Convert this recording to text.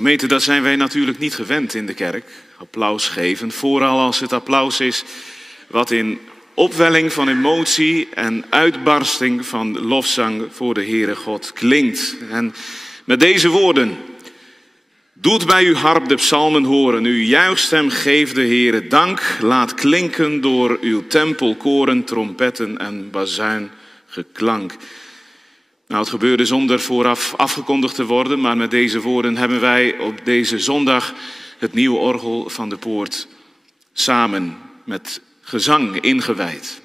Gemeente, dat zijn wij natuurlijk niet gewend in de kerk. Applaus geven, vooral als het applaus is wat in opwelling van emotie en uitbarsting van lofzang voor de Heere God klinkt. En met deze woorden: doet bij uw harp de psalmen horen, uw juichstem geeft de Heere dank. Laat klinken door uw tempel koren, trompetten en bazuingeklank. Nou, het gebeurde zonder vooraf afgekondigd te worden, maar met deze woorden hebben wij op deze zondag het nieuwe orgel van de poort samen met gezang ingewijd.